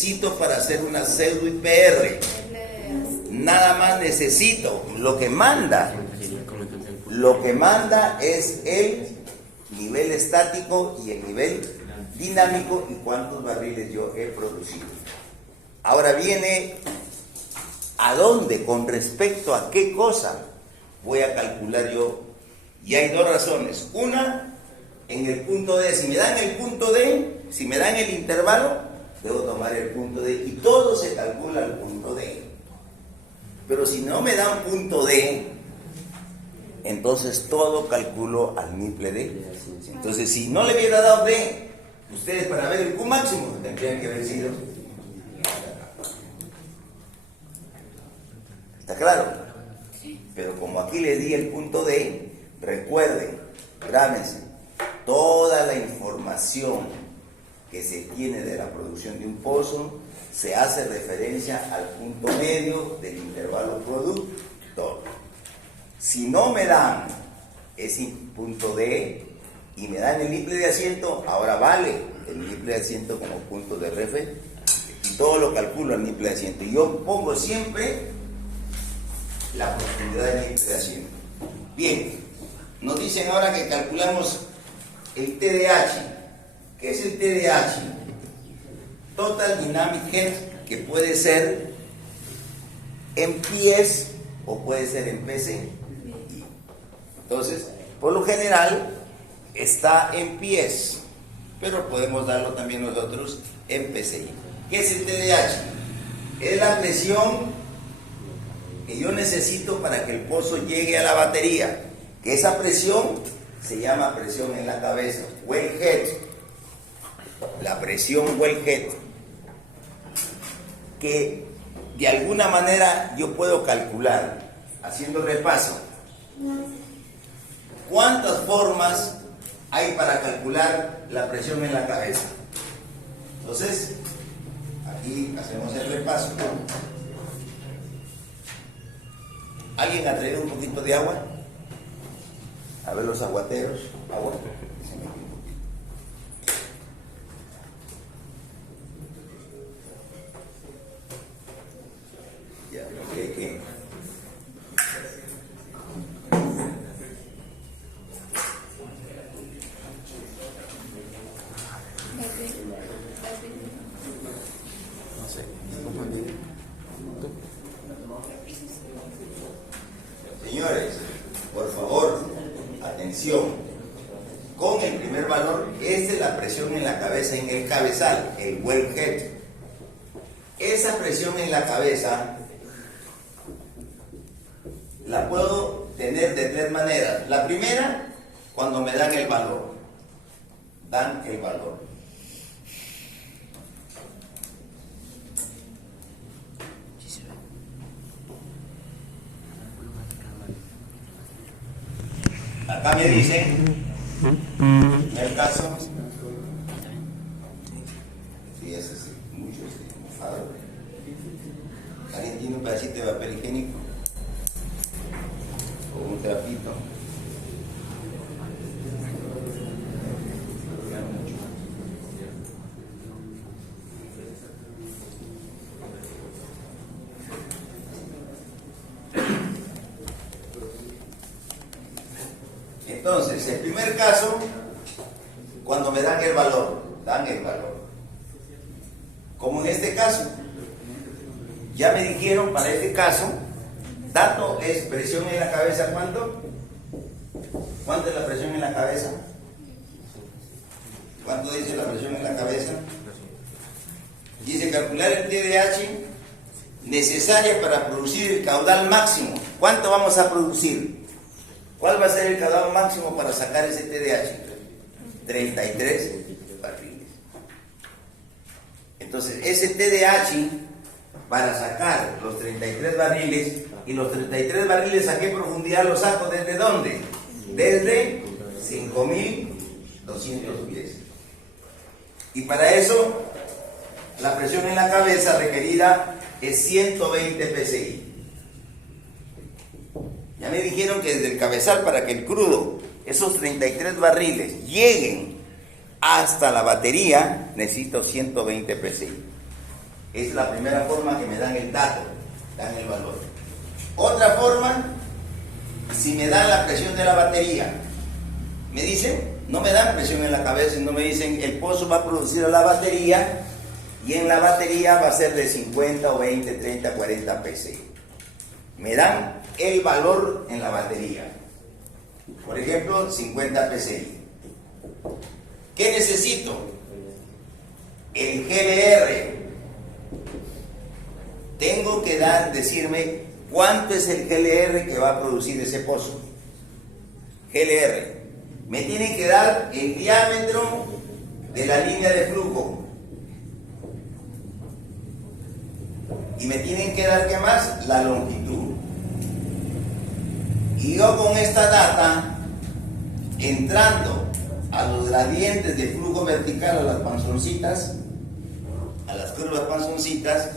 necesito para hacer una pseudo IPR. Nada más necesito. Lo que manda es el nivel estático y el nivel dinámico y cuántos barriles yo he producido. Ahora viene a dónde, con respecto a qué cosa voy a calcular yo. Y hay dos razones. Una, en el punto D. Si me dan el punto D, si me dan el intervalo, debo tomar el punto D y todo se calcula al punto D. Pero si no me dan punto D, entonces todo calculo al triple D. Entonces, si no le hubiera dado D, ustedes para ver el Q máximo tendrían que haber sido. ¿Está claro? Pero como aquí les di el punto D, recuerden, grábense, toda la información que se tiene de la producción de un pozo se hace referencia al punto medio del intervalo productor. Si no me dan ese punto D y me dan el triple de asiento, ahora vale el triple de asiento como punto de referencia y todo lo calculo al triple de asiento. Y yo pongo siempre la profundidad del triple de asiento. Bien, nos dicen ahora que calculamos el TDH. ¿Qué es el TDH? Total Dynamic Head, que puede ser en pies o puede ser en PSI. Entonces, por lo general está en pies, pero podemos darlo también nosotros en PSI. ¿Qué es el TDH? Es la presión que yo necesito para que el pozo llegue a la batería, que esa presión se llama presión en la cabeza, wellhead, la presión wellhead, que de alguna manera yo puedo calcular, haciendo repaso, ¿cuántas formas hay para calcular la presión en la cabeza? Entonces, aquí hacemos el repaso. ¿Alguien ha traído un poquito de agua? A ver los aguateros. Agua. Ya, ok. No sé. Señores, por favor, atención. Con el primer valor, esta es la presión en la cabeza, en el cabezal, el wellhead. Esa presión en la cabeza la puedo tener de tres maneras. La primera, cuando me dan el valor. Dan el valor. Acá me dicen, en el caso, sí, eso sí, mucho, mojado. ¿Alguien tiene un pedacito de papel higiénico? O un trapito. Entonces, el primer caso, cuando me dan el valor, como en este caso, ya me dijeron para este caso, dato es presión en la cabeza, ¿cuánto? ¿Cuánto es la presión en la cabeza? ¿Cuánto dice la presión en la cabeza? Dice calcular el TDH necesaria para producir el caudal máximo. ¿Cuánto vamos a producir? ¿Cuál va a ser el caudal máximo para sacar ese TDH? 33 barriles. Entonces, ese TDH, para sacar los 33 barriles, y los 33 barriles, ¿a qué profundidad los saco? ¿Desde dónde? Desde 5.200 pies. Y para eso, la presión en la cabeza requerida es 120 psi. Ya me dijeron que desde el cabezal, para que el crudo, esos 33 barriles, lleguen hasta la batería, necesito 120 psi. Es la primera forma que me dan el dato, dan el valor. Otra forma, si me dan la presión de la batería, me dicen, no me dan presión en la cabeza, sino me dicen el pozo va a producir a la batería y en la batería va a ser de 50 o 20, 30, 40 psi. Me dan el valor en la batería. Por ejemplo, 50 psi. ¿Qué necesito? El GBR. Tengo que decirme cuánto es el GLR que va a producir ese pozo. GLR. Me tienen que dar el diámetro de la línea de flujo. Y me tienen que dar, ¿qué más? La longitud. Y yo con esta data, entrando a los gradientes de flujo vertical, a las panzoncitas, a las curvas panzoncitas,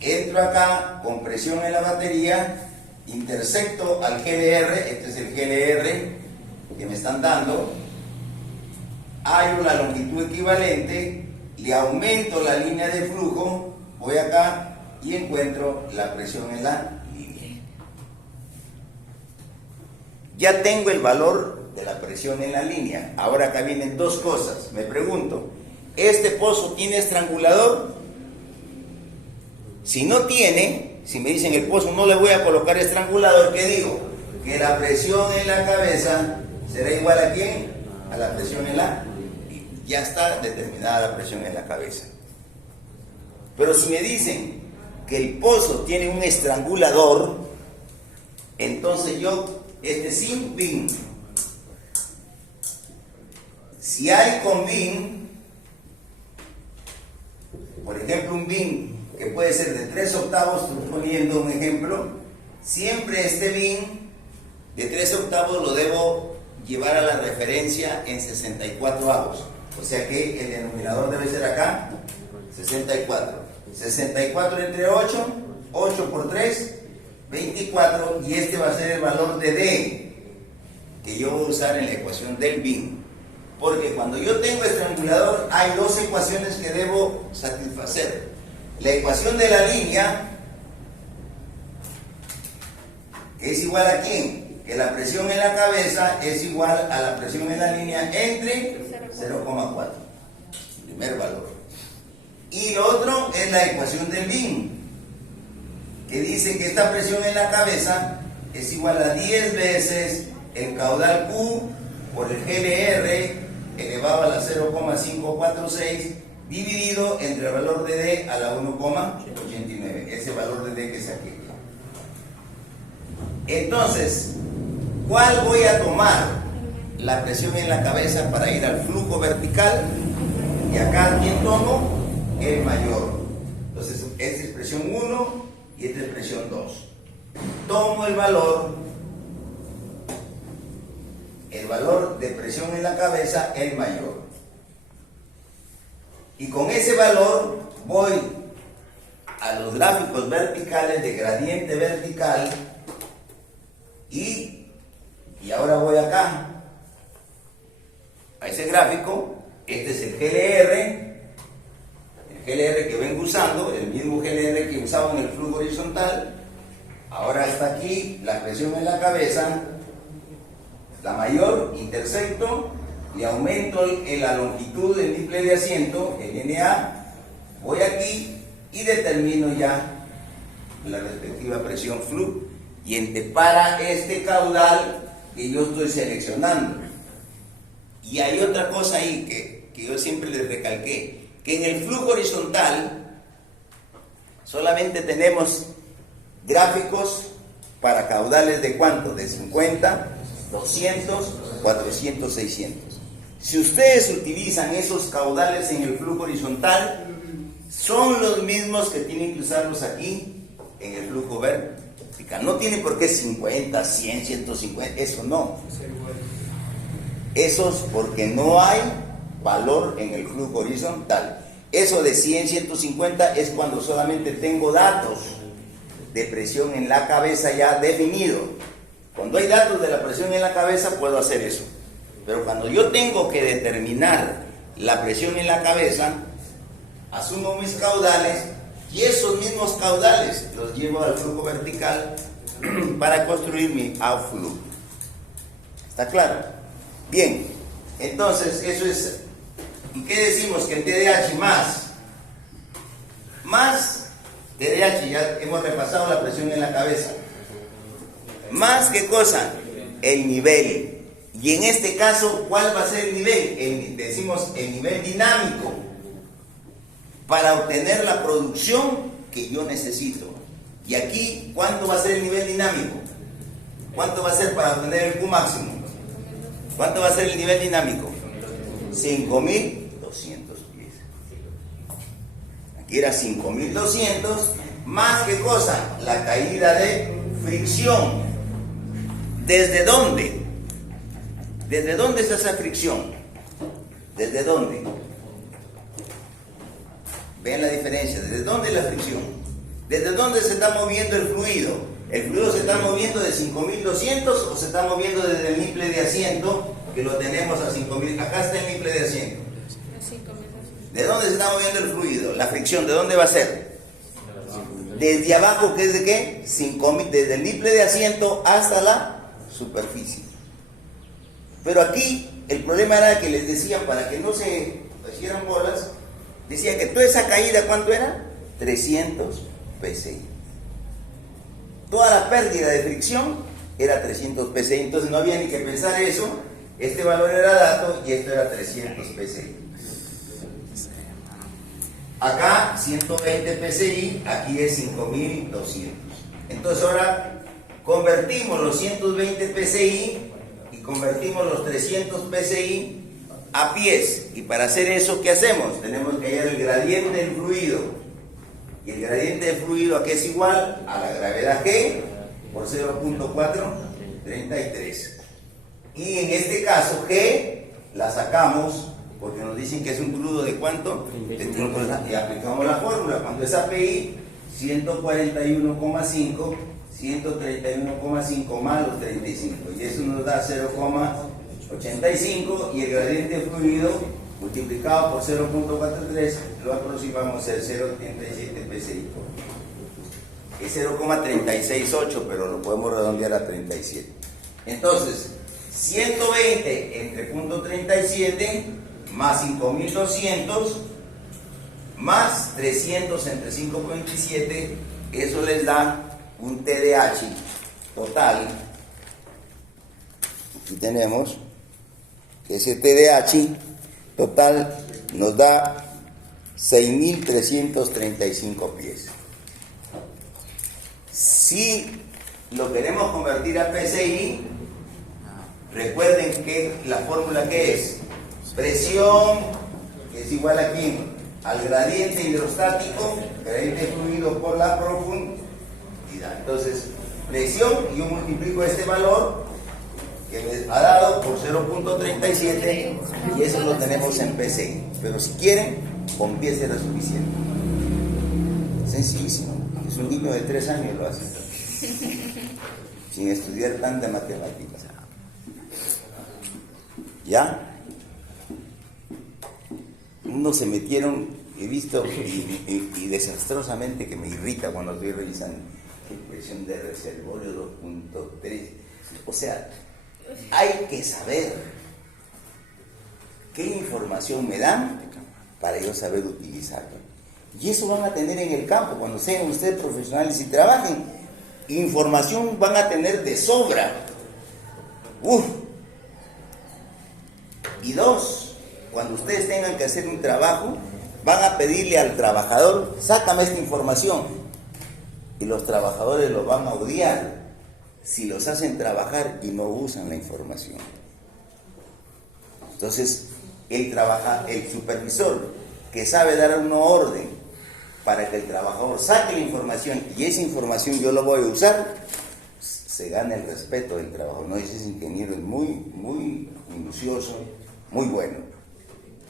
entro acá con presión en la batería, intersecto al GLR, este es el GLR que me están dando, hallo la longitud equivalente, le aumento la línea de flujo, voy acá y encuentro la presión en la línea. Ya tengo el valor de la presión en la línea. Ahora acá vienen dos cosas. Me pregunto, ¿este pozo tiene estrangulador? Si no tiene, si me dicen el pozo no le voy a colocar estrangulador, ¿qué digo? Que la presión en la cabeza será igual a ¿quién? A la presión en la... Ya está determinada la presión en la cabeza. Pero si me dicen que el pozo tiene un estrangulador, entonces yo, sin BIN, si hay con BIN, por ejemplo un BIN que puede ser de 3 octavos, poniendo un ejemplo, siempre este BIN de 3 octavos lo debo llevar a la referencia en 64 avos. O sea que el denominador debe ser acá, 64. 64 entre 8, 8 por 3, 24, y este va a ser el valor de D, que yo voy a usar en la ecuación del BIN. Porque cuando yo tengo estrangulador, hay dos ecuaciones que debo satisfacer. La ecuación de la línea, que es igual a ¿quién? Que la presión en la cabeza es igual a la presión en la línea entre 0,4, primer valor. Y lo otro es la ecuación del BIN, que dice que esta presión en la cabeza es igual a 10 veces el caudal Q por el GLR elevado a la 0,546 dividido entre el valor de D a la 1,89, ese valor de D que se aquí. Entonces, ¿cuál voy a tomar? La presión en la cabeza para ir al flujo vertical, y acá ¿quién tomo? El mayor. Entonces, esta es presión 1 y esta es presión 2. Tomo el valor de presión en la cabeza, el mayor. Y con ese valor voy a los gráficos verticales de gradiente vertical y ahora voy acá a ese gráfico. Este es el GLR que vengo usando, el mismo GLR que usaba en el flujo horizontal. Ahora está aquí la presión en la cabeza, la mayor, intersecto, le aumento la longitud del niple de asiento, el NA, voy aquí y determino ya la respectiva presión flujo y para este caudal que yo estoy seleccionando. Y hay otra cosa ahí que yo siempre les recalqué, que en el flujo horizontal solamente tenemos gráficos para caudales de ¿cuánto? De 50, 200, 400, 600. Si ustedes utilizan esos caudales en el flujo horizontal, son los mismos que tienen que usarlos aquí en el flujo vertical. No tiene por qué 50, 100, 150, eso no. Eso es porque no hay valor en el flujo horizontal. Eso de 100, 150 es cuando solamente tengo datos de presión en la cabeza ya definido. Cuando hay datos de la presión en la cabeza puedo hacer eso. Pero cuando yo tengo que determinar la presión en la cabeza, asumo mis caudales Y esos mismos caudales los llevo al flujo vertical para construir mi outflow. ¿Está claro? Bien, entonces eso es. ¿Y qué decimos? Que el TDH más TDH, ya hemos repasado la presión en la cabeza. Más, ¿qué cosa? El nivel. Y en este caso, ¿cuál va a ser el nivel? Decimos el nivel dinámico para obtener la producción que yo necesito. Y aquí, ¿cuánto va a ser el nivel dinámico? ¿Cuánto va a ser para obtener el Q máximo? ¿Cuánto va a ser el nivel dinámico? 5200 pies. Aquí era 5200, más ¿qué cosa? La caída de fricción. ¿Desde dónde? ¿Desde dónde es esa fricción? ¿Desde dónde? Vean la diferencia. ¿Desde dónde es la fricción? ¿Desde dónde se está moviendo el fluido? ¿El fluido se está moviendo de 5200 o se está moviendo desde el niple de asiento, que lo tenemos a 5000? Acá está el niple de asiento. ¿De dónde se está moviendo el fluido? La fricción, ¿de dónde va a ser? Desde abajo, ¿que es de qué? 5000, desde el niple de asiento hasta la superficie. Pero aquí el problema era que les decían, para que no se hicieran bolas, decía que toda esa caída, ¿cuánto era? 300 PSI. Toda la pérdida de fricción era 300 PSI, entonces no había ni que pensar eso. Este valor era dato y esto era 300 PSI. Acá 120 PSI, aquí es 5200. Entonces ahora convertimos los 120 PSI y convertimos los 300 PSI a pies. Y para hacer eso, ¿qué hacemos? Tenemos que hallar el gradiente del fluido. Y el gradiente del fluido, ¿a qué es igual? A la gravedad G por 0.433. Y en este caso G la sacamos porque nos dicen que es un crudo de ¿cuánto? Y aplicamos la fórmula. Cuando es API, 141,5, 131,5 más los 35. Y eso nos da 0,85 y el gradiente de fluido multiplicado por 0.43 lo aproximamos a 0.37 PSI. Es 0,368, pero lo podemos redondear a 37. Entonces, 120 entre 0.37 más 5200 más 300 entre 5.27, eso les da un TDH total. Aquí tenemos que ese TDH total nos da 6.335 pies. Si lo queremos convertir a PSI, recuerden que la fórmula que es presión, que es igual aquí al gradiente hidrostático, gradiente fluido por la profundidad. Entonces, presión, yo multiplico este valor que me ha dado por 0.37 y eso lo tenemos en PSI. Pero si quieren, con pies será suficiente. Sencillísimo. Es un niño de 3 años lo hace. Sin estudiar tanta matemáticas. ¿Ya? Unos se metieron, he visto, y desastrosamente, que me irrita cuando estoy revisando, presión de reservorio 2.3. O sea, hay que saber qué información me dan para yo saber utilizarla. Y eso van a tener en el campo, cuando sean ustedes profesionales y trabajen. Información van a tener de sobra. Y 2, cuando ustedes tengan que hacer un trabajo, van a pedirle al trabajador, sácame esta información. Y los trabajadores lo van a odiar si los hacen trabajar y no usan la información. Entonces, el supervisor que sabe dar una orden para que el trabajador saque la información y esa información yo la voy a usar, se gana el respeto del trabajador. No, ese ingeniero es muy minucioso, muy bueno.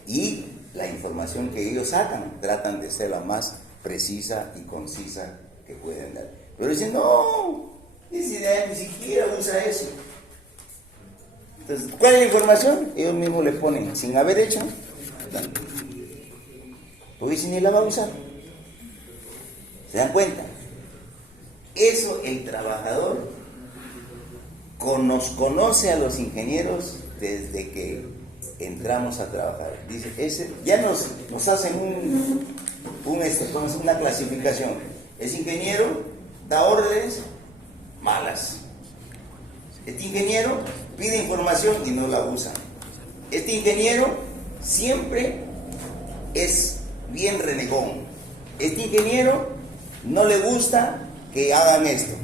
Y la información que ellos sacan, tratan de ser la más precisa y concisa que pueden dar. Pero dicen, no, ni siquiera usa eso. Entonces, ¿cuál es la información? Ellos mismos le ponen, sin haber hecho, pues dicen, ni la va a usar. ¿Se dan cuenta? Eso el trabajador nos conoce a los ingenieros desde que entramos a trabajar. Dice, ya nos hacen una clasificación. Ese ingeniero da órdenes malas. Este ingeniero pide información y no la usa. Este ingeniero siempre es bien renegón. Este ingeniero no le gusta que hagan esto.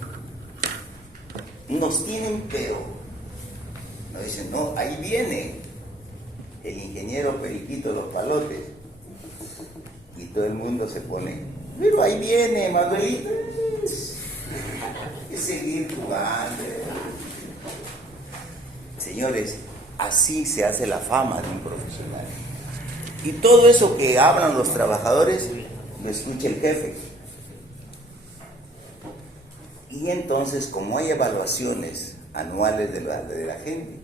Nos tienen pero. Nos dicen, no, ahí viene el ingeniero Periquito Los Palotes. Y todo el mundo se pone, pero ahí viene Manuelito. Es seguir jugando. Señores, así se hace la fama de un profesional. Y todo eso que hablan los trabajadores, lo escucha el jefe. Y entonces, como hay evaluaciones anuales de la gente,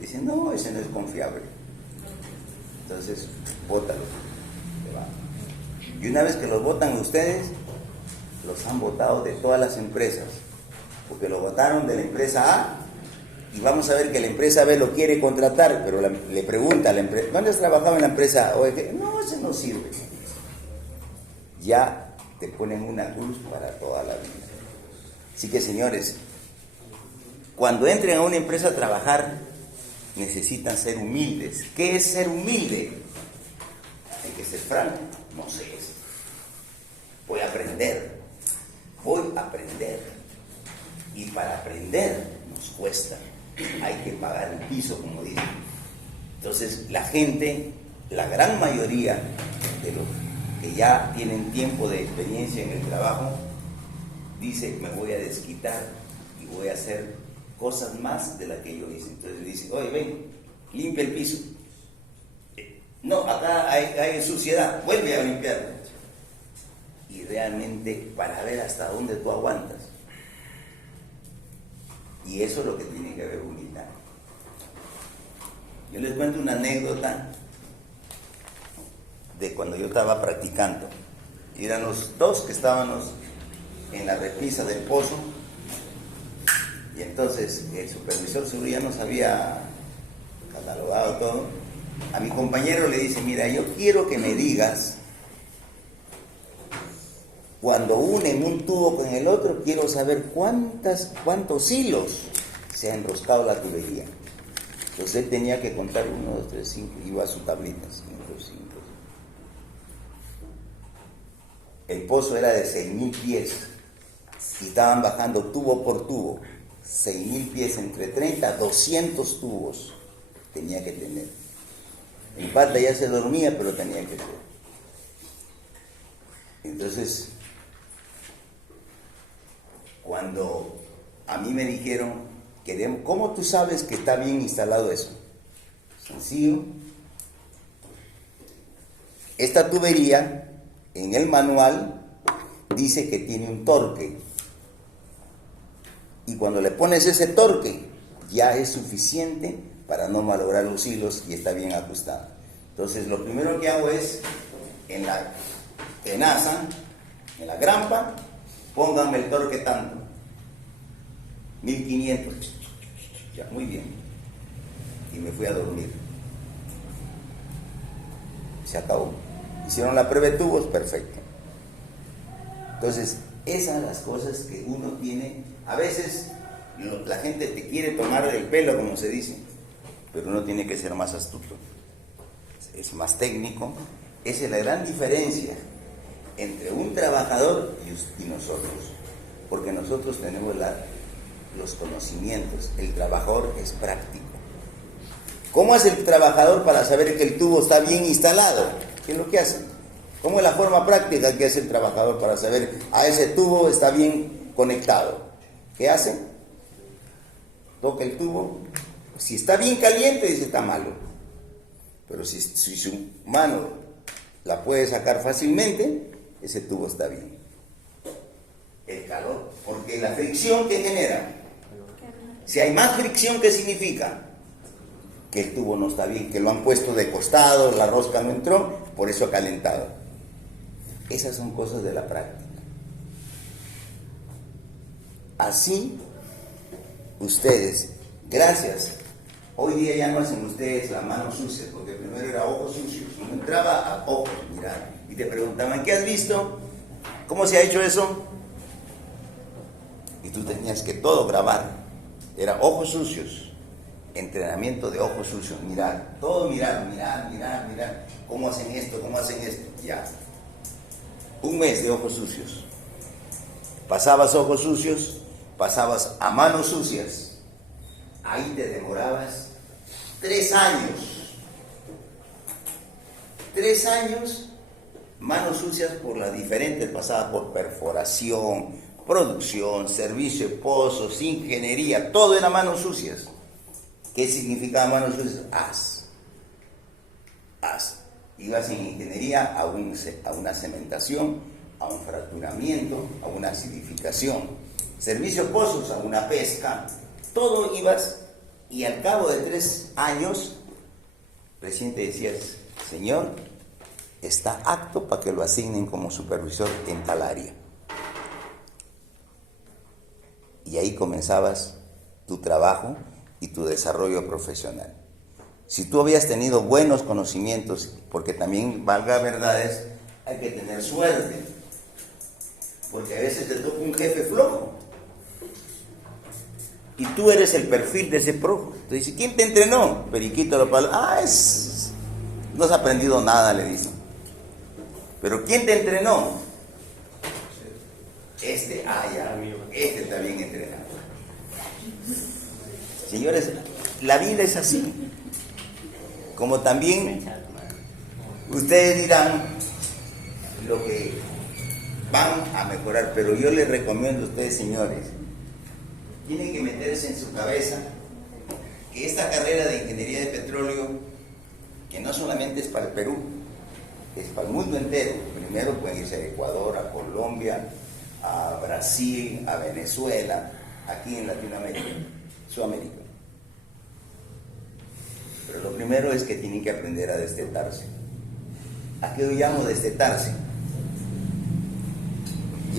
dicen, no, ese no es confiable. Entonces, bótalo. Y una vez que los votan ustedes, los han votado de todas las empresas. Porque lo votaron de la empresa A, y vamos a ver que la empresa B lo quiere contratar, pero le pregunta a la empresa, ¿dónde has trabajado en la empresa A? No, ese no sirve. Ya te ponen una cruz para toda la vida. Así que, señores, cuando entren a una empresa a trabajar, necesitan ser humildes. ¿Qué es ser humilde? Hay que ser franco. No sé eso. Voy a aprender. Y para aprender nos cuesta. Hay que pagar el piso, como dicen. Entonces, la gente, la gran mayoría de los que ya tienen tiempo de experiencia en el trabajo, dice, me voy a desquitar y voy a hacer cosas más de las que yo hice. Entonces le dice, oye, ven, limpia el piso. No, acá hay suciedad, vuelve a limpiarlo. Y realmente para ver hasta dónde tú aguantas. Y eso es lo que tiene que ver humildad. Yo les cuento una anécdota de cuando yo estaba practicando. Eran los dos que estábamos en la repisa del pozo, y entonces el supervisor seguro ya nos había catalogado todo. A mi compañero le dice, mira, yo quiero que me digas, cuando unen un tubo con el otro, quiero saber cuántos hilos se ha enroscado la tubería. Entonces él tenía que contar 1, 2, 3, 5, iba a su tablita, 5, 5. El pozo era de 6.000 pies. Y estaban bajando tubo por tubo, 6.000 pies, entre 30 a 200 tubos tenía que tener. El pata ya se dormía, pero tenía que ser. Entonces, cuando a mí me dijeron, ¿cómo tú sabes que está bien instalado eso? Sencillo. Esta tubería, en el manual, dice que tiene un torque. Y cuando le pones ese torque, ya es suficiente para no malograr los hilos y está bien ajustado. Entonces, lo primero que hago es, en la tenaza, en la grampa, pónganme el torque tanto. 1500. Ya, muy bien. Y me fui a dormir. Se acabó. Hicieron la prueba de tubos, perfecto. Entonces, esas son las cosas que uno tiene. A veces la gente te quiere tomar el pelo, como se dice, pero uno tiene que ser más astuto, es más técnico. Esa es la gran diferencia entre un trabajador y nosotros, porque nosotros tenemos los conocimientos, el trabajador es práctico. ¿Cómo hace el trabajador para saber que el tubo está bien instalado? ¿Qué es lo que hace? ¿Cómo es la forma práctica que hace el trabajador para saber ese tubo está bien conectado? ¿Qué hace? Toca el tubo. Si está bien caliente, dice está malo. Pero si su mano la puede sacar fácilmente, ese tubo está bien. El calor, porque la fricción que genera, si hay más fricción, ¿qué significa? Que el tubo no está bien, que lo han puesto de costado, la rosca no entró, por eso ha calentado. Esas son cosas de la práctica. así ustedes, gracias, hoy día ya no hacen ustedes la mano sucia, porque primero era ojos sucios, uno entraba a ojos, mirar, y te preguntaban, ¿qué has visto? ¿Cómo se ha hecho eso? Y tú tenías que todo grabar, era ojos sucios, entrenamiento de ojos sucios, mirar, todo mirar, cómo hacen esto, ya. Un mes de ojos sucios. Pasabas ojos sucios, pasabas a manos sucias. Ahí te demorabas 3 años. 3 años, manos sucias por las diferentes, pasabas por perforación, producción, servicio de pozos, ingeniería, todo era manos sucias. ¿Qué significaba manos sucias? Haz. Ibas en ingeniería a una cementación, a un fracturamiento, a una acidificación. Servicio de pozos, a una pesca. Todo ibas y al cabo de 3 años, recién te decías, señor, está apto para que lo asignen como supervisor en tal área. Y ahí comenzabas tu trabajo y tu desarrollo profesional. Si tú habías tenido buenos conocimientos, porque también, valga verdades, hay que tener suerte, porque a veces te toca un jefe flojo, y tú eres el perfil de ese flojo. Te dice, ¿quién te entrenó? Periquito la palabra, no has aprendido nada, le dicen. Pero ¿quién te entrenó? Este está bien entrenado. Señores, la vida es así. Como también ustedes dirán lo que van a mejorar, pero yo les recomiendo a ustedes, señores, tienen que meterse en su cabeza que esta carrera de ingeniería de petróleo, que no solamente es para el Perú, es para el mundo entero. Primero pueden irse a Ecuador, a Colombia, a Brasil, a Venezuela, aquí en Latinoamérica, Sudamérica. Pero lo primero es que tienen que aprender a destetarse. ¿A qué yo llamo destetarse?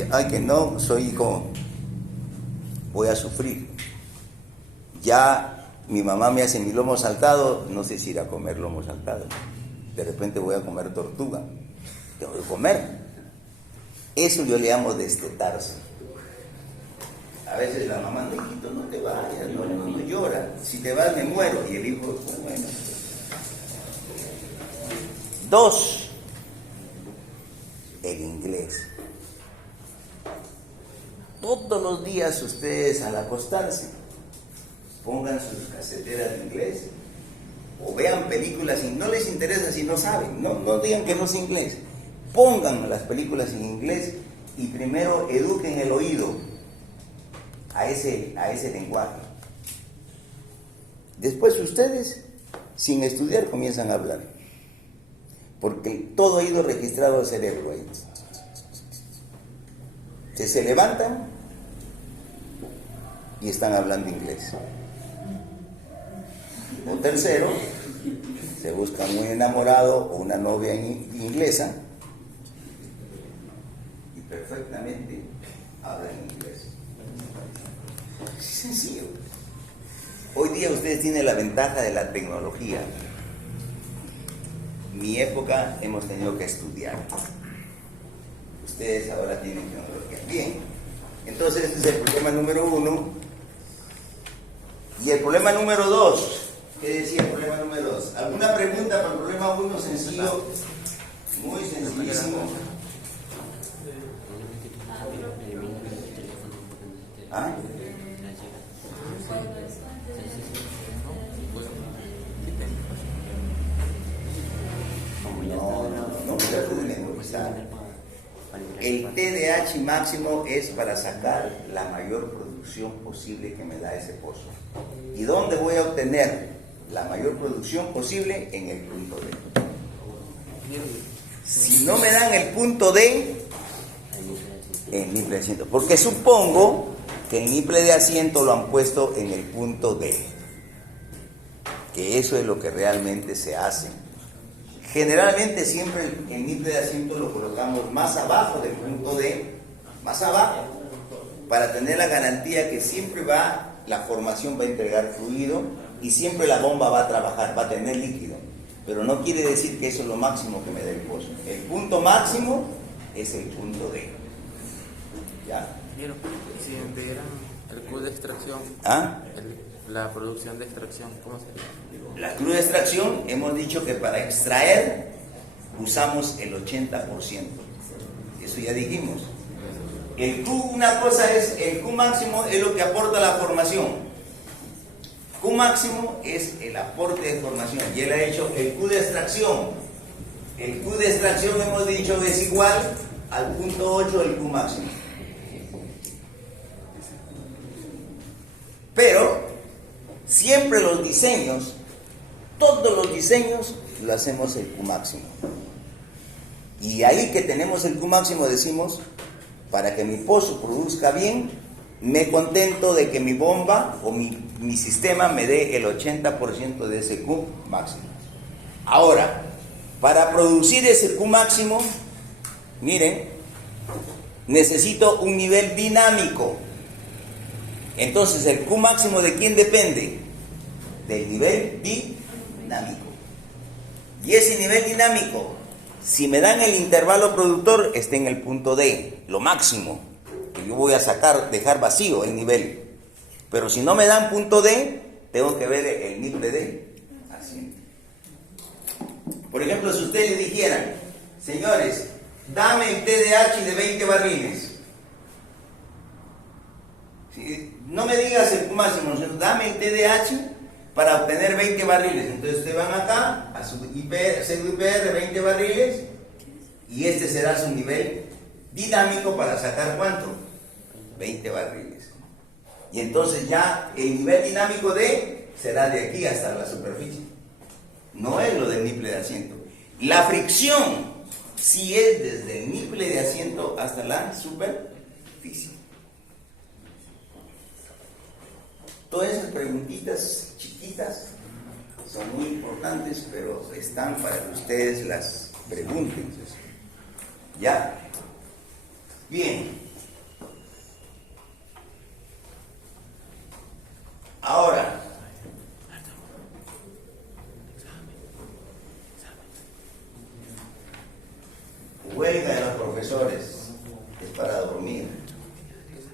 Ay, que no, soy hijo, voy a sufrir. Ya mi mamá me hace mi lomo saltado, no sé si ir a comer lomo saltado. De repente voy a comer tortuga. Tengo que comer. Eso yo le llamo destetarse. A veces la mamá, no, hijito, no te vayas, no llora. Si te vas me muero. Y el hijo, bueno. 2, el inglés. Todos los días ustedes al acostarse, pongan sus caseteras de inglés o vean películas y no les interesa si no saben, no digan que no es inglés. Pongan las películas en inglés y primero eduquen el oído a ese lenguaje. Después ustedes, sin estudiar, comienzan a hablar. Porque todo ha ido registrado al cerebro ahí. Se levantan y están hablando inglés. O tercero, se buscan un enamorado o una novia inglesa y perfectamente hablan inglés. Es sencillo. Hoy día ustedes tienen la ventaja de la tecnología. Mi época hemos tenido que estudiar. Ustedes ahora tienen tecnología. Bien, entonces este es el problema número 1. Y el problema número 2. ¿Qué decía el problema número 2? ¿Alguna pregunta para el problema 1? Sencillo, muy sencillísimo. ¿Ah? No, traten de memorizar. El TDH máximo es para sacar la mayor producción posible que me da ese pozo. ¿Y dónde voy a obtener la mayor producción posible? En el punto D. Si no me dan el punto D, en niple de asiento, porque supongo que el niple de asiento lo han puesto en el punto D, que eso es lo que realmente se hace. Generalmente siempre el niple de asiento lo colocamos más abajo del punto D, más abajo, para tener la garantía que siempre la formación va a entregar fluido y siempre la bomba va a trabajar, va a tener líquido. Pero no quiere decir que eso es lo máximo que me dé el pozo. El punto máximo es el punto D. ¿Ya? Si vendieran el crudo de extracción, la producción de extracción, ¿cómo sería? La cruda extracción, hemos dicho que para extraer usamos el 80%. Eso ya dijimos. El Q, una cosa es, el Q máximo es lo que aporta la formación. Q máximo es el aporte de formación. Y él ha hecho el Q de extracción. El Q de extracción hemos dicho es igual al punto 8 del Q máximo. Pero siempre los diseños, todos los diseños, lo hacemos el Q máximo. Y ahí que tenemos el Q máximo decimos, para que mi pozo produzca bien, me contento de que mi bomba o mi sistema me dé el 80% de ese Q máximo. Ahora, para producir ese Q máximo, miren, necesito un nivel dinámico. Entonces, ¿el Q máximo de quién depende? Del nivel dinámico. Y ese nivel dinámico, si me dan el intervalo productor, está en el punto D, lo máximo, que yo voy a sacar, dejar vacío el nivel. Pero si no me dan punto D, tengo que ver el nivel D. Así. Por ejemplo, si ustedes dijeran, señores, dame el TDH de 20 barriles. No me digas el máximo, dame el TDH para obtener 20 barriles. Entonces ustedes van acá a su IPR 20 barriles y este será su nivel dinámico para sacar ¿cuánto? 20 barriles. Y entonces ya el nivel dinámico será de aquí hasta la superficie. No es lo del niple de asiento. La fricción sí es desde el niple de asiento hasta la superficie. Todas esas preguntitas chiquitas son muy importantes, pero están para que ustedes las pregunten. ¿Ya? Bien. Ahora, huelga de los profesores es para dormir.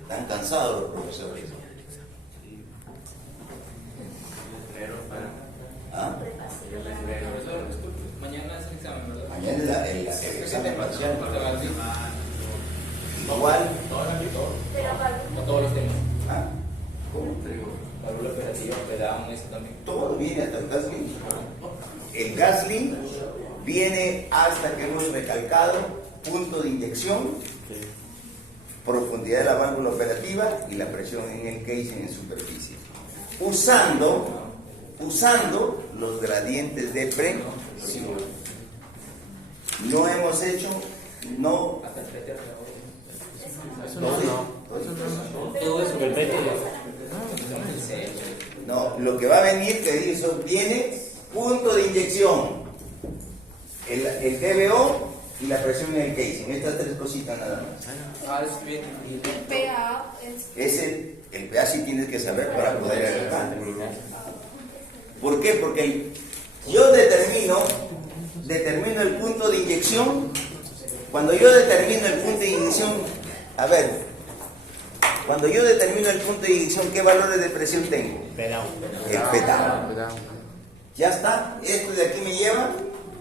Están cansados los profesores. ¿Ah? Mañana es el examen, ¿verdad? Mañana es el examen parcial. Igual. O todos los temas. ¿Ah? ¿Cómo te digo? Válvula operativa, pedao, eso también. Todo viene hasta el Gasly. El Gasly viene hasta que hemos recalcado punto de inyección, profundidad de la válvula operativa y la presión en el casing en superficie. Usando los gradientes de presión. No hemos hecho, no. Hasta el PT. Todo eso, el PT. No, lo que va a venir, que dice, viene punto de inyección, el DBO y la presión en el casing. Estas tres cositas nada más. Es bien. El PA es... El PA sí tienes que saber para poder agarrar. ¿Por qué? Porque yo determino el punto de inyección. Cuando yo determino el punto de inyección, cuando yo determino el punto de inyección, ¿qué valores de presión tengo? El petado. Ya está, esto de aquí me lleva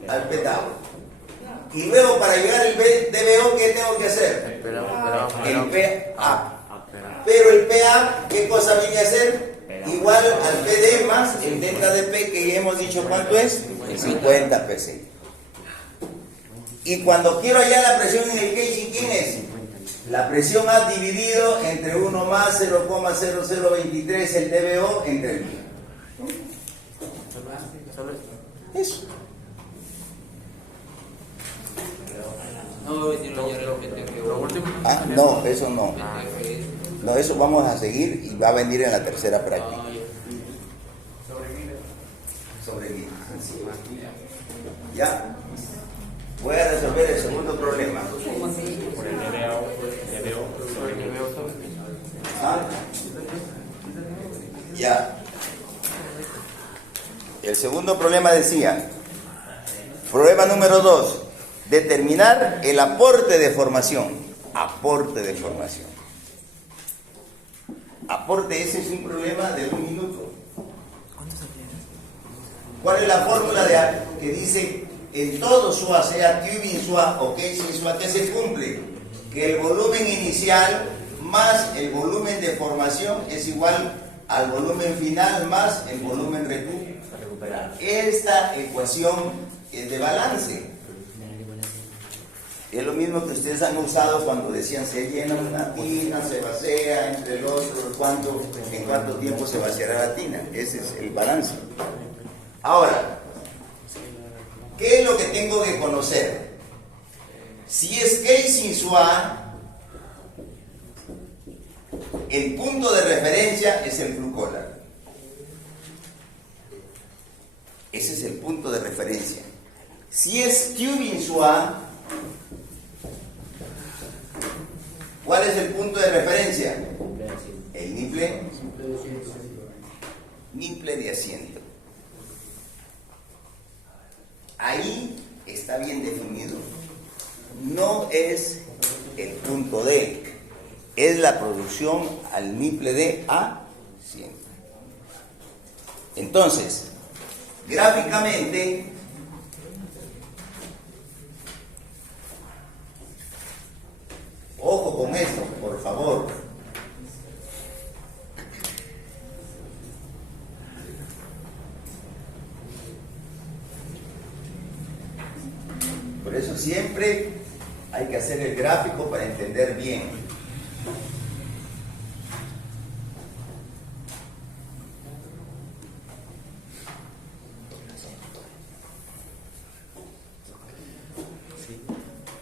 al petado. Y luego para llegar al DBO, ¿qué tengo que hacer? El PA. Pero el PA, ¿qué cosa viene a hacer? Igual al PD más el delta de P, que ya hemos dicho cuánto es, 50 psi. Y cuando quiero hallar la presión en el casing, ¿quién es? La presión A dividido entre 1 más 0,0023 el DBO entre el mío. Eso. No, yo lo que tengo. No, eso no. No, eso vamos a seguir y va a venir en la tercera práctica. Sobre mí. Ya. Voy a resolver el segundo problema. Por el DBO, Ya. El segundo problema decía, problema número 2, determinar el aporte de formación. Aporte de formación. Aporte, ese es un problema de 1 minuto. ¿Cuál es la fórmula que dice en todo SWA, sea tubing SWA o casing SWA, que se cumple? Que el volumen inicial más el volumen de formación es igual al volumen final más el volumen recuperado. Esta ecuación es de balance. Es lo mismo que ustedes han usado cuando decían se llena una tina, se vacía entre el otro, en cuánto tiempo se vaciará la tina. Ese es el balance. Ahora, ¿qué es lo que tengo que conocer? Si es casing SWA, el punto de referencia es el flux collar. Ese es el punto de referencia. Si es tubing SWA, ¿cuál es el punto de referencia? El nipple de asiento. Ahí está bien definido. No es el punto D, es la producción al nipple de asiento. Entonces, gráficamente, ojo con esto, por favor. Por eso siempre hay que hacer el gráfico para entender bien.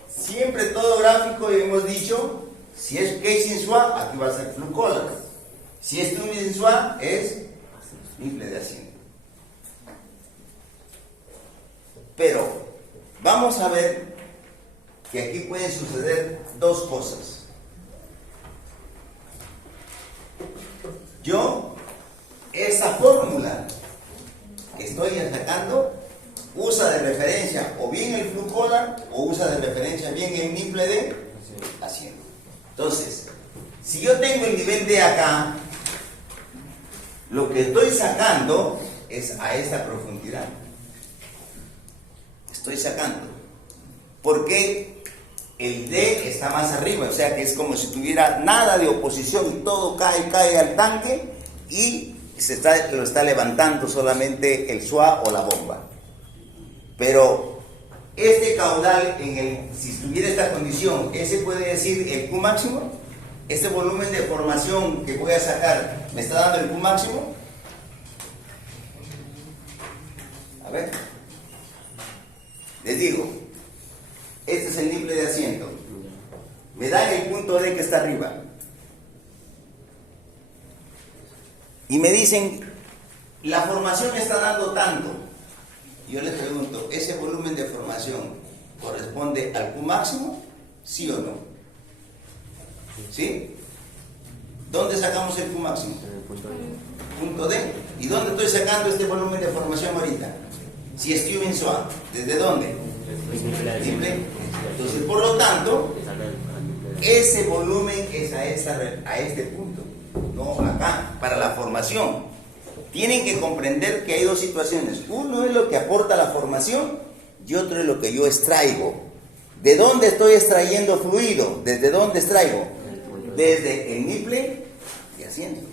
Siempre todo gráfico, hemos dicho, si es casing SWA, aquí va a ser flux collar. Si es tubing SWA, es nipple de asiento. Pero vamos a ver que aquí pueden suceder dos cosas. Yo, esa fórmula que estoy sacando, usa de referencia o bien el flux collar o usa de referencia bien el nipple de asiento. Entonces, si yo tengo el nivel de acá, lo que estoy sacando es a esta profundidad. Estoy sacando. Porque el D está más arriba, o sea que es como si tuviera nada de oposición y todo cae al tanque y lo está levantando solamente el SWA o la bomba. Pero este caudal, si estuviera esta condición, ese puede decir el Q máximo. Este volumen de formación que voy a sacar, ¿me está dando el Q máximo? A ver. Les digo, este es el nipple de asiento. Me dan el punto D que está arriba. Y me dicen, la formación me está dando tanto. Yo les pregunto, ¿ese volumen de formación corresponde al Q máximo? ¿Sí o no? ¿Sí? ¿Dónde sacamos el Q máximo? Punto D. ¿Y dónde estoy sacando este volumen de formación ahorita? Si es tubing SWA, ¿desde dónde? Nipple. Entonces, por lo tanto, ese volumen es a este punto, no acá, para la formación. Tienen que comprender que hay dos situaciones. Uno es lo que aporta la formación y otro es lo que yo extraigo. ¿De dónde estoy extrayendo fluido? ¿Desde dónde extraigo? Desde el nipple de asiento.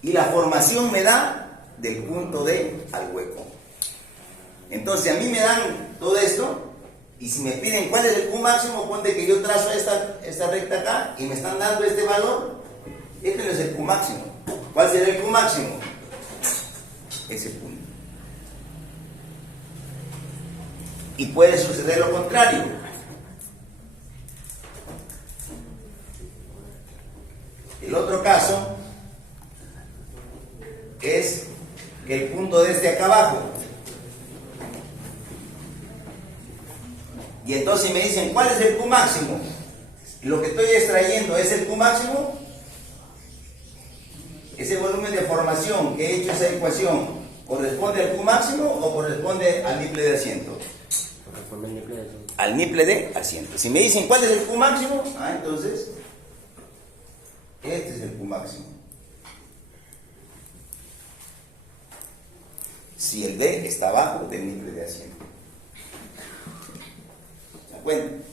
Y la formación me da del punto D al hueco. Entonces a mí me dan todo esto y si me piden cuál es el Q máximo, ponte que yo trazo esta recta acá y me están dando este valor. Este no es el Q máximo. ¿Cuál será el Q máximo? Ese punto. Y puede suceder lo contrario. El otro caso es que el punto de acá abajo. Y entonces me dicen, ¿cuál es el Q máximo? Lo que estoy extrayendo es el Q máximo. Ese volumen de formación información que he hecho esa ecuación corresponde al Q máximo o corresponde al niple de asiento? Corresponde al niple de asiento. Al niple de asiento. Si me dicen cuál es el Q máximo, entonces este es el Q máximo. Si el D está abajo del niple de asiento. ¿Se dan cuenta?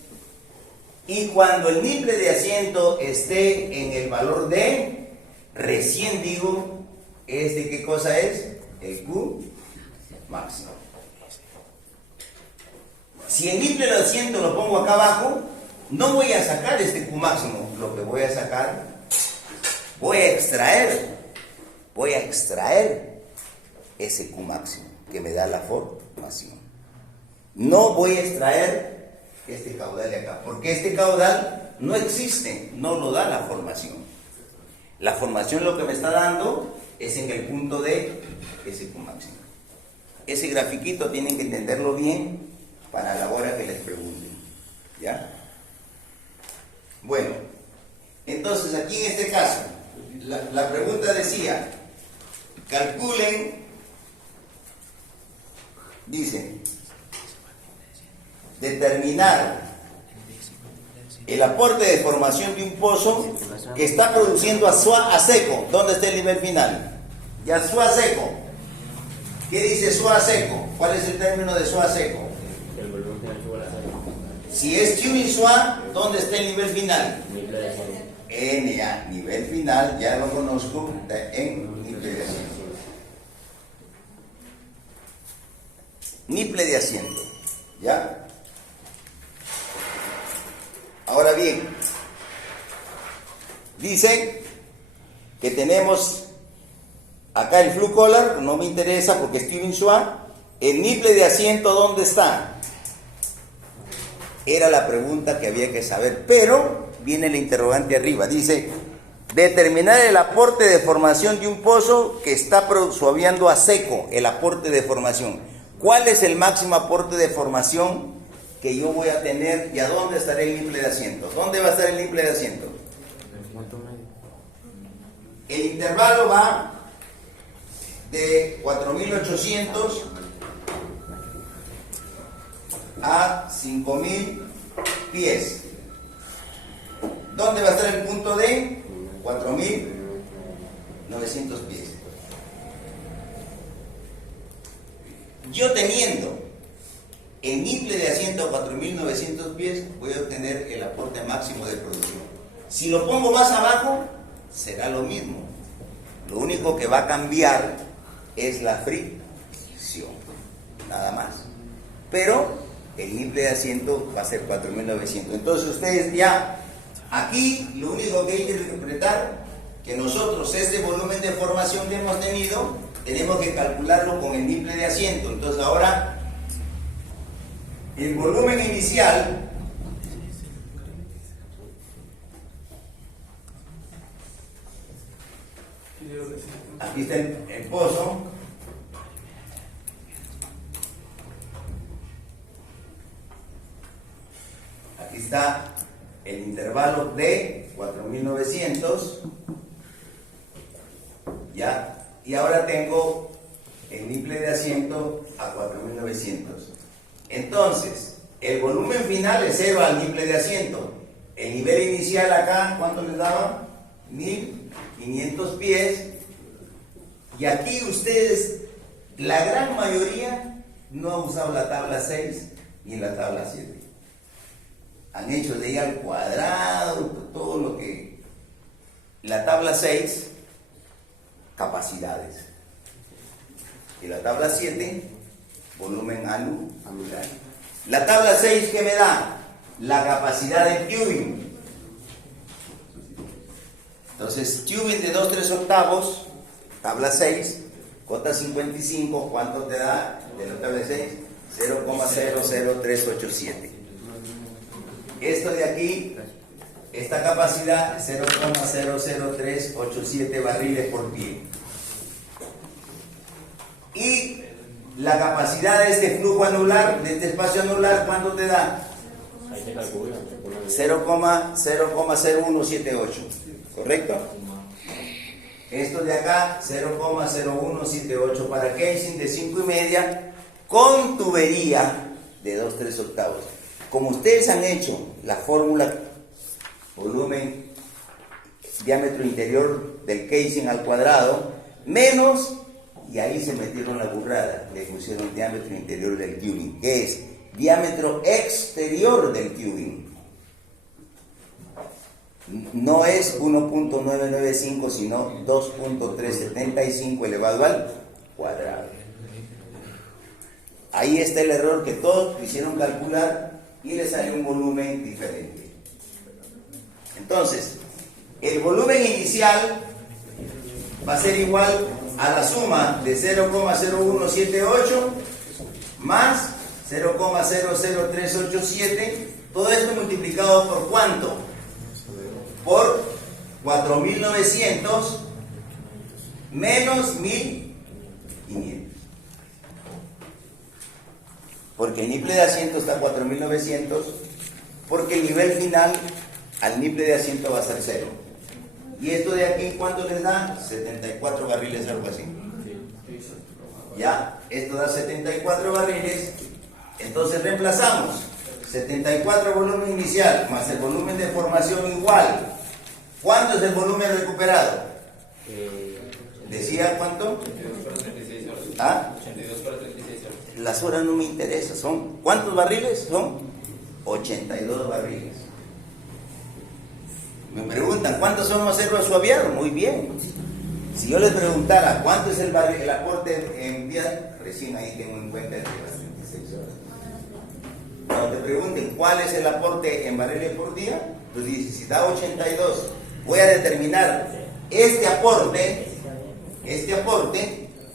Y cuando el niple de asiento esté en el valor D, recién digo, ¿qué cosa es? El Q máximo. Si el niple de asiento lo pongo acá abajo, no voy a sacar este Q máximo. Lo que voy a sacar, voy a extraer ese Q máximo que me da la formación. No voy a extraer este caudal de acá, porque este caudal no existe, no lo da la formación. La formación lo que me está dando es en el punto de ese Q máximo. Ese grafiquito tienen que entenderlo bien para la hora que les pregunten. ¿Ya? Bueno, entonces aquí en este caso, la pregunta decía, calculen, dice, determinar el aporte de formación de un pozo que está produciendo azúa a seco. ¿Dónde está el nivel final? Y azúa a seco. ¿Qué dice azúa a seco? ¿Cuál es el término de azúa a seco? El volumen de azúa a seco. Si es Q SUA, ¿dónde está el nivel final? Niple de asiento. N, ya, nivel final, ya lo conozco en niple de asiento. Niple de asiento, ¿ya? Ahora bien, dice que tenemos acá el flux collar, no me interesa porque es Q SUA. El niple de asiento, ¿dónde está? Era la pregunta que había que saber, pero viene el interrogante arriba. Dice, determinar el aporte de formación de un pozo que está suaviando a seco, el aporte de formación. ¿Cuál es el máximo aporte de formación que yo voy a tener y a dónde estará el niple de asiento? ¿Dónde va a estar el niple de asiento? El intervalo va de 4800 a 5000 pies. ¿Dónde va a estar el punto D? 4900 pies. Yo teniendo el niple de asiento a 4900 pies, voy a obtener el aporte máximo de producción. Si lo pongo más abajo, será lo mismo. Lo único que va a cambiar es la fricción, nada más. Pero el niple de asiento va a ser 4900. Entonces ustedes ya, aquí lo único que hay que interpretar, que nosotros este volumen de formación que hemos tenido, tenemos que calcularlo con el niple de asiento. Entonces ahora, el volumen inicial aquí está el pozo. Aquí está el intervalo de 4900. ¿Ya? Y ahora tengo el niple de asiento a 4900. Entonces, el volumen final es 0 al niple de asiento. El nivel inicial acá, ¿cuánto les daba? 1500 pies. Y aquí ustedes, la gran mayoría, no han usado la tabla 6 ni la tabla 7. Han hecho de ella al cuadrado, todo lo que... La tabla 6, capacidades. Y la tabla 7, volumen anular. La tabla 6, ¿qué me da? La capacidad de tubing. Entonces, tubing de 2/3/8, tabla 6, cota 55, ¿cuánto te da de la tabla 6? 0,00387. Esto de aquí, esta capacidad, 0,00387 barriles por pie. Y la capacidad de este flujo anular, de este espacio anular, ¿cuánto te da? Ahí se calcula. 0,0178, ¿correcto? Esto de acá, 0,0178 para casing de 5,5 con tubería de 2/3/8. Como ustedes han hecho la fórmula volumen, diámetro interior del casing al cuadrado, menos, y ahí se metieron la burrada, le pusieron diámetro interior del tubing, que es diámetro exterior del tubing. No es 1.995, sino 2.375 elevado al cuadrado. Ahí está el error que todos quisieron calcular y le sale un volumen diferente. Entonces, el volumen inicial va a ser igual a la suma de 0,0178 más 0,00387. Todo esto multiplicado por ¿cuánto? Por 4.900 menos 1.500. Porque el niple de asiento está a 4.900, porque el nivel final al niple de asiento va a ser 0. Y esto de aquí, ¿cuánto les da? 74 barriles, algo así. Ya, esto da 74 barriles. Entonces reemplazamos 74 volumen inicial más el volumen de formación igual. ¿Cuánto es el volumen recuperado? ¿Decía cuánto? 82 para 36 horas. ¿Ah? 82 para 36 horas. Las horas no me interesan. ¿Son cuántos barriles? Son 82 barriles. Me preguntan, ¿cuántos son acero suaviado? Muy bien. Si yo les preguntara, ¿cuánto es el aporte en día? Recién ahí tengo en cuenta de las 36 horas. Cuando te pregunten, ¿cuál es el aporte en barriles por día? Tú dices, si da 82, voy a determinar este aporte,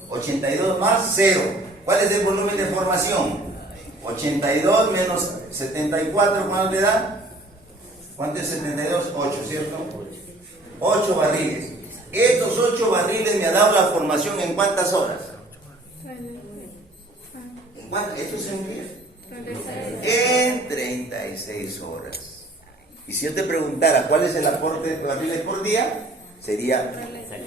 82 más 0. ¿Cuál es el volumen de formación? 82 menos 74, ¿cuánto te da? ¿Cuánto es 72? 8, ¿cierto? 8 barriles. Estos 8 barriles me ha dado la formación ¿en cuántas horas? ¿En cuántas? ¿Esto es en qué? En 36 horas. Y si yo te preguntara cuál es el aporte de barriles por día, sería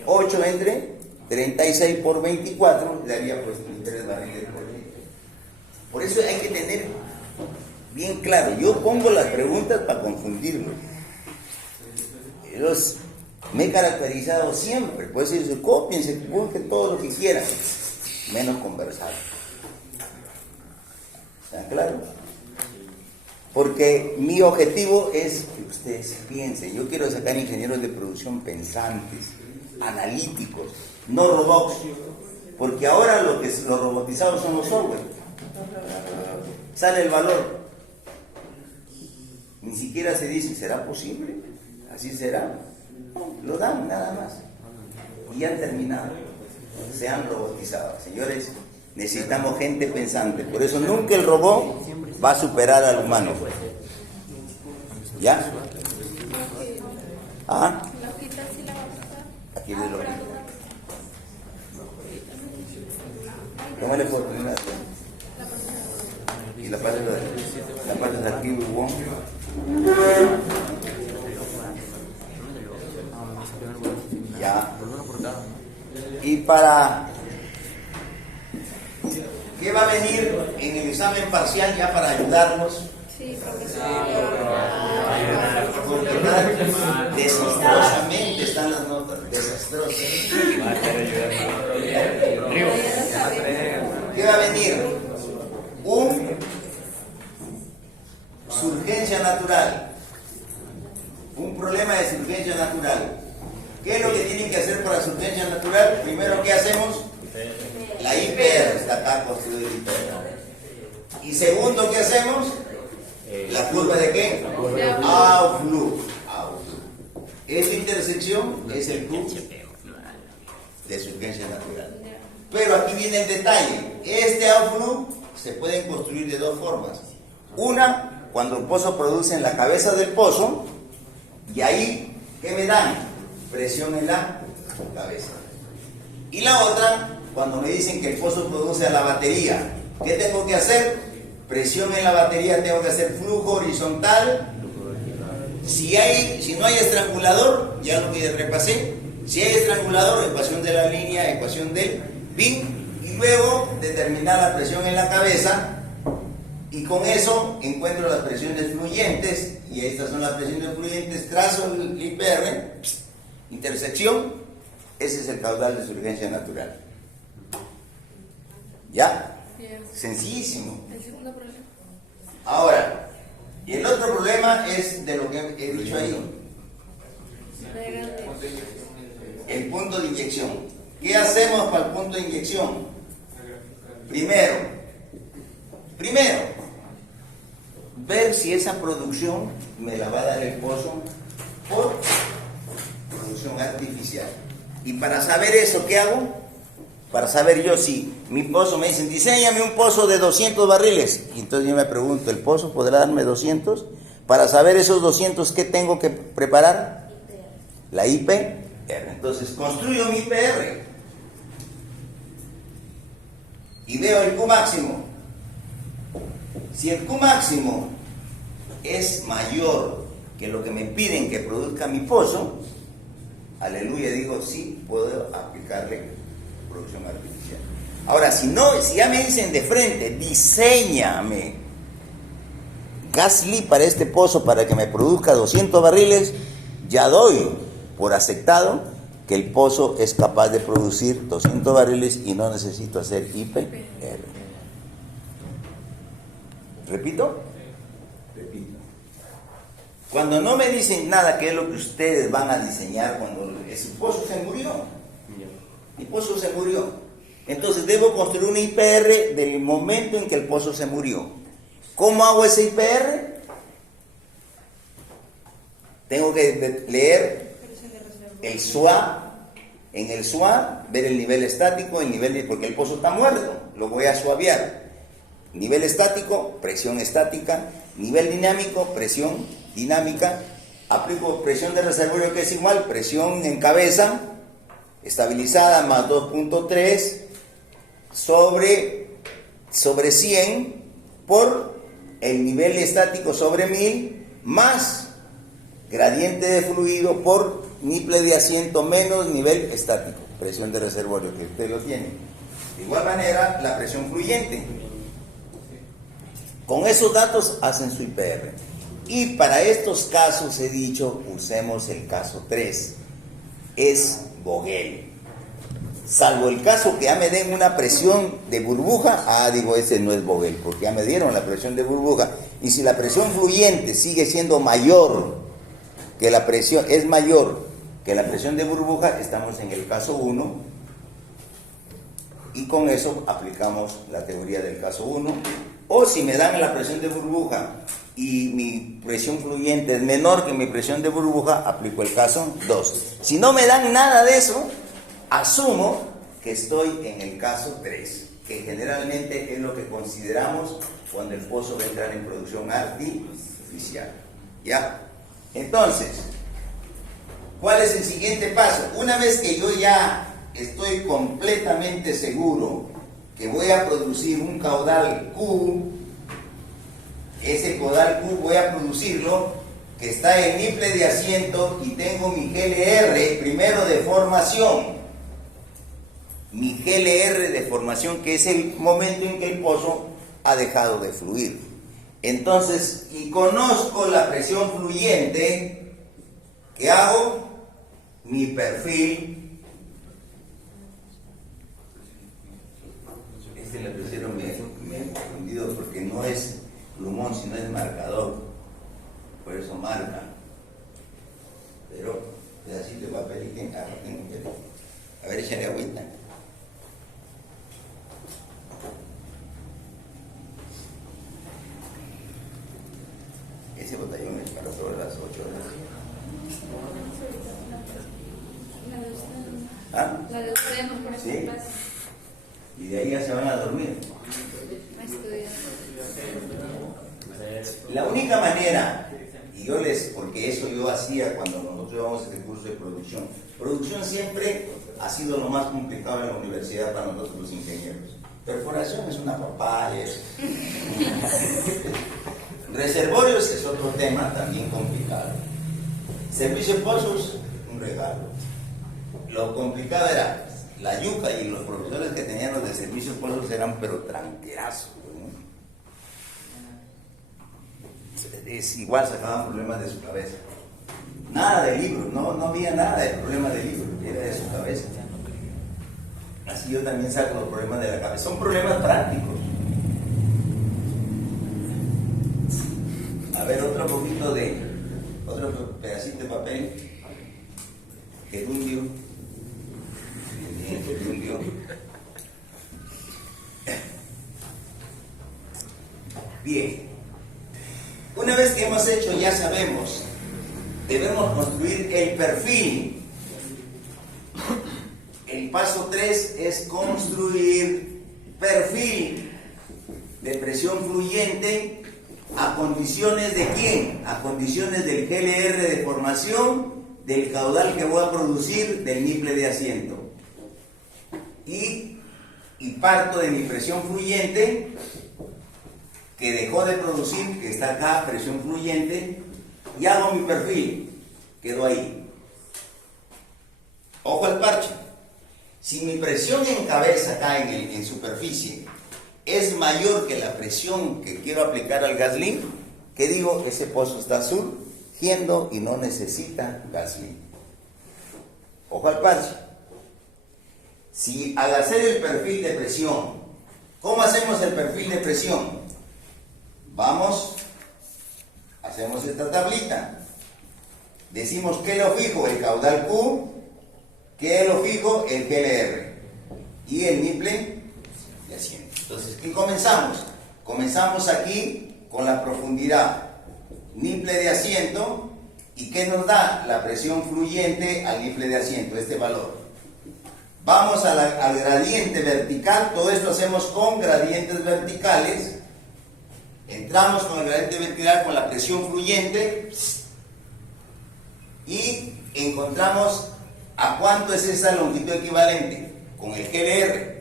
8 entre 36 por 24, le daría pues 3 barriles por día. Por eso hay que tener bien claro. Yo pongo las preguntas para confundirlo. Me he caracterizado siempre, por eso dice, cópiense, busquen todo lo que quieran, menos conversar. ¿Está claro? Porque mi objetivo es que ustedes piensen. Yo quiero sacar ingenieros de producción pensantes, analíticos, no robots. Porque ahora los robotizados son los software. Sale el valor. Ni siquiera se dice, ¿será posible? ¿Así será? No, lo dan nada más. Y han terminado. Se han robotizado. Señores, necesitamos gente pensante. Por eso nunca el robot va a superar al humano. ¿Ya? ¿Ah? Aquí de lo tómale por primera vez. Y la parte de aquí, Wong. Ya. Y para ¿qué va a venir en el examen parcial ya para ayudarnos? Sí, profesor. Porque desastrosamente están las notas, desastrosas. ¿Qué va a venir? Surgencia natural. Un problema de surgencia natural. ¿Qué es lo que tienen que hacer para surgencia natural? Primero, ¿qué hacemos? La hiper, está acá construido el hiper. Y segundo, ¿qué hacemos? ¿La curva de qué? Outflow. Esta intersección es el flujo de surgencia natural. Pero aquí viene el detalle. Este outflow se puede construir de dos formas. Una, cuando el pozo produce en la cabeza del pozo, y ahí, ¿qué me dan? Presión en la cabeza. Y la otra, cuando me dicen que el pozo produce a la batería, ¿qué tengo que hacer? Presión en la batería, tengo que hacer flujo horizontal. Si no hay estrangulador, ya lo que repasé, Si hay estrangulador, ecuación de la línea, ecuación del PIN, y luego determinar la presión en la cabeza, y con eso encuentro las presiones fluyentes, y estas son las presiones fluyentes, trazo el IPR, intersección, ese es el caudal de surgencia natural. ¿Ya? Sencillísimo. El segundo problema. Ahora, y el otro problema es de lo que he dicho ahí, el punto de inyección. ¿Qué hacemos para el punto de inyección? Primero, ver si esa producción me la va a dar el pozo por producción artificial. Y para saber eso, ¿qué hago? Para saber yo si mi pozo, me dicen, diséñame un pozo de 200 barriles. Y entonces yo me pregunto, ¿el pozo podrá darme 200? Para saber esos 200, ¿qué tengo que preparar? La IPR. Entonces construyo mi IPR. Y veo el Q máximo. Si el Q máximo es mayor que lo que me piden que produzca mi pozo, aleluya, digo, sí, puedo aplicarle producción artificial. Ahora, si ya me dicen de frente, diséñame Gasly para este pozo para que me produzca 200 barriles, ya doy por aceptado que el pozo es capaz de producir 200 barriles y no necesito hacer IPR. ¿Repito? Repito. Cuando no me dicen nada, ¿qué es lo que ustedes van a diseñar cuando ese pozo se murió? Mi pozo se murió. Entonces debo construir una IPR del momento en que el pozo se murió. ¿Cómo hago ese IPR? Tengo que leer el SWA. En el SWA, ver el nivel estático, porque el pozo está muerto, lo voy a suaviar. Nivel estático, presión estática. Nivel dinámico, presión dinámica. Aplico presión de reservorio, que es igual, presión en cabeza, estabilizada más 2.3 sobre 100 por el nivel estático sobre 1000 más gradiente de fluido por niple de asiento menos nivel estático, presión de reservorio, que usted lo tiene. De igual manera, la presión fluyente. Con esos datos hacen su IPR. Y para estos casos he dicho, usemos el caso 3. Es Vogel. Salvo el caso que ya me den una presión de burbuja, digo, ese no es Vogel, porque ya me dieron la presión de burbuja. Y si la presión fluyente sigue siendo mayor que la presión, es mayor que la presión de burbuja, estamos en el caso 1. Y con eso aplicamos la teoría del caso 1. O si me dan la presión de burbuja y mi presión fluyente es menor que mi presión de burbuja, aplico el caso 2. Si no me dan nada de eso, asumo que estoy en el caso 3, que generalmente es lo que consideramos cuando el pozo va a entrar en producción artificial. ¿Ya? Entonces, ¿cuál es el siguiente paso? Una vez que yo ya estoy completamente seguro que voy a producir un caudal Q, ese caudal Q voy a producirlo que está en niple de asiento y tengo mi GLR primero de formación. Mi GLR de formación, que es el momento en que el pozo ha dejado de fluir. Entonces, y conozco la presión fluyente, ¿qué hago? Mi perfil. Este lapicero me he confundido porque no es plumón, sino es marcador. Por eso marca. Pero, pedacito de papel y que a ver, échale agüita. Ese botellón es para sobre las 8 horas. ¿Ah? La de ustedes nos pone Sí. Y de ahí ya se van a dormir. a estudiar. La única manera, porque eso yo hacía cuando nosotros íbamos a este curso de producción. Producción siempre ha sido lo más complicado en la universidad para nosotros los ingenieros. Perforación es una papaya. Reservorios es otro tema también complicado. Servicio de pozos, un regalo. Lo complicado era la yuca, y los profesores que tenían los de servicios pozos eran pero tranquerazos, ¿no? Igual sacaban problemas de su cabeza. Nada de libros, no había nada de problema de libros, era de su cabeza. Así yo también saco los problemas de la cabeza. Son problemas prácticos. A ver, otro pedacito de papel. Gerundio. Bien, gerundio. Bien. Una vez que hemos hecho, ya sabemos, debemos construir el perfil. El paso 3 es construir perfil de presión fluyente a condiciones de quién, a condiciones del GLR de formación, del caudal que voy a producir, del niple de asiento. Y parto de mi presión fluyente, que dejó de producir, que está acá, presión fluyente, y hago mi perfil, quedó ahí. Ojo al parche. Si mi presión en cabeza acá en superficie es mayor que la presión que quiero aplicar al gas lift, ¿qué digo? Ese pozo está surgiendo y no necesita gas lift. Ojo al parche. Si al hacer el perfil de presión, ¿cómo hacemos el perfil de presión? Vamos, hacemos esta tablita. Decimos que lo fijo, el caudal Q, que lo fijo, el GLR y el niple de asiento. Entonces, ¿qué comenzamos? Comenzamos aquí con la profundidad, niple de asiento, y ¿qué nos da? La presión fluyente al niple de asiento, este valor. Vamos al gradiente vertical, todo esto hacemos con gradientes verticales. Entramos con el gradiente vertical con la presión fluyente y encontramos a cuánto es esa longitud equivalente con el GLR.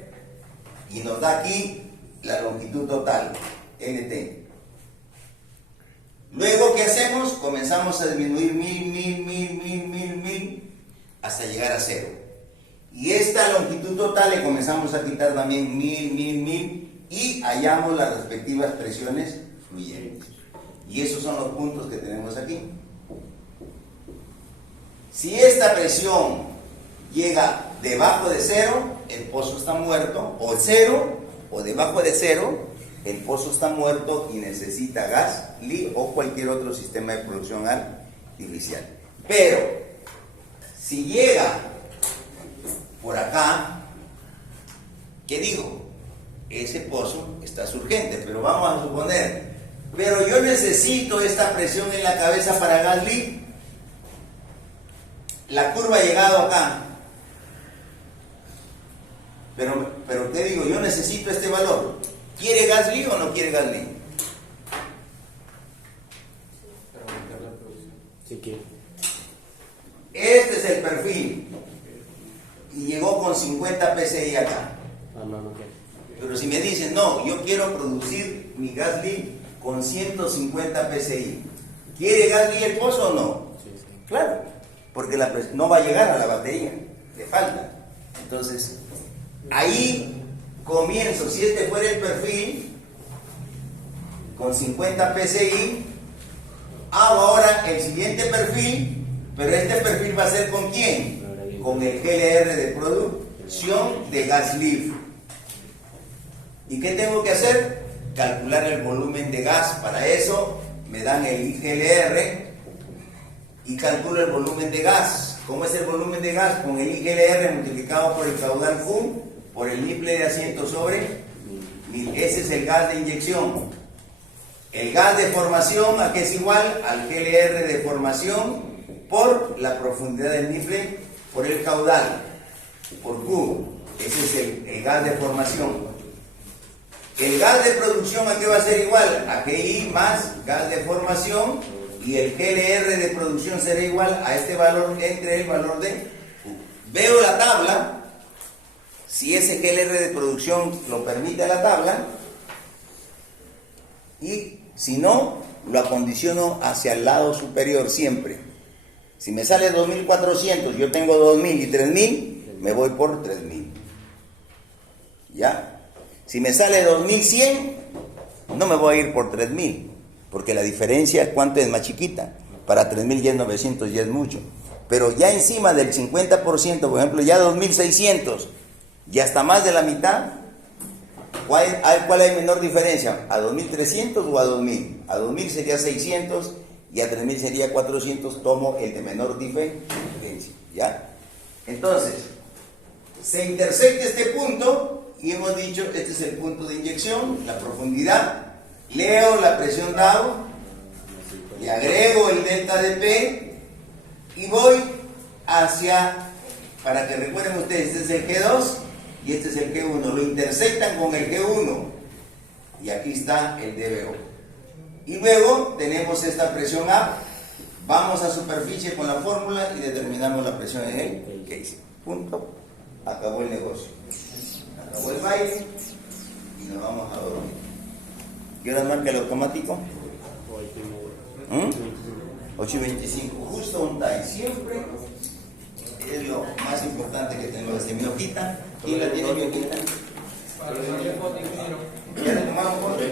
Y nos da aquí la longitud total, LT. Luego, ¿qué hacemos? Comenzamos a disminuir 1000 hasta llegar a 0. Y esta longitud total le comenzamos a quitar también 1000 y hallamos las respectivas presiones fluyentes. Y esos son los puntos que tenemos aquí. Si esta presión llega debajo de 0, el pozo está muerto, o 0, o debajo de 0, el pozo está muerto y necesita gas lift o cualquier otro sistema de producción artificial. Pero, si llega por acá, ¿qué digo? Ese pozo está surgente, pero vamos a suponer, pero yo necesito esta presión en la cabeza para gas lift. La curva ha llegado acá. Pero ¿qué digo? Yo necesito este valor. ¿Quiere gas lift o no quiere gas lift? Sí quiere. Este es el perfil. Y llegó con 50 PSI acá. No quiere. Pero si me dicen, no, yo quiero producir mi gas lift con 150 PSI. ¿Quiere gas lift el pozo o no? Sí. Claro, porque no va a llegar a la batería, le falta. Entonces, ahí comienzo, si este fuera el perfil, con 50 PSI, hago ahora el siguiente perfil, pero este perfil va a ser ¿con quién? Con el GLR de producción de gas lift. ¿Y qué tengo que hacer? Calcular el volumen de gas. Para eso me dan el IGLR y calculo el volumen de gas. ¿Cómo es el volumen de gas? Con el IGLR multiplicado por el caudal Q por el niple de asiento sobre 1000. Ese es el gas de inyección. El gas de formación, ¿a qué es igual? Al GLR de formación por la profundidad del niple por el caudal, por Q. Ese es el gas de formación. El gas de producción, ¿a qué va a ser igual? A GI más gas de formación, y el GLR de producción será igual a este valor entre el valor de Q. Veo la tabla, si ese GLR de producción lo permite la tabla, y si no, lo acondiciono hacia el lado superior siempre. Si me sale 2.400, yo tengo 2.000 y 3.000, me voy por 3.000. ¿Ya? Si me sale 2.100, no me voy a ir por 3.000, porque la diferencia, ¿cuánto es más chiquita? Para 3.000 ya es 900, ya es mucho. Pero ya encima del 50%, por ejemplo, ya 2.600, ya está más de la mitad. ¿Cuál hay menor diferencia? ¿A 2.300 o a 2.000? A 2.000 sería 600 y a 3.000 sería 400. Tomo el de menor diferencia. ¿Ya? Entonces, se intersecta este punto y hemos dicho, este es el punto de inyección, la profundidad. Leo la presión dado, le agrego el delta de P y voy hacia, para que recuerden ustedes, este es el G2 y este es el G1, lo intersectan con el G1 y aquí está el DBO. Y luego tenemos esta presión A, vamos a superficie con la fórmula y determinamos la presión en el casing. Punto, acabó el negocio, acabó el baile y nos vamos a dormir. ¿Qué hora marca el automático? 8:25, justo un time, siempre es lo más importante que tengo desde mi hojita. ¿Quién la tiene mi hojita? ¿Ya le tomamos foto?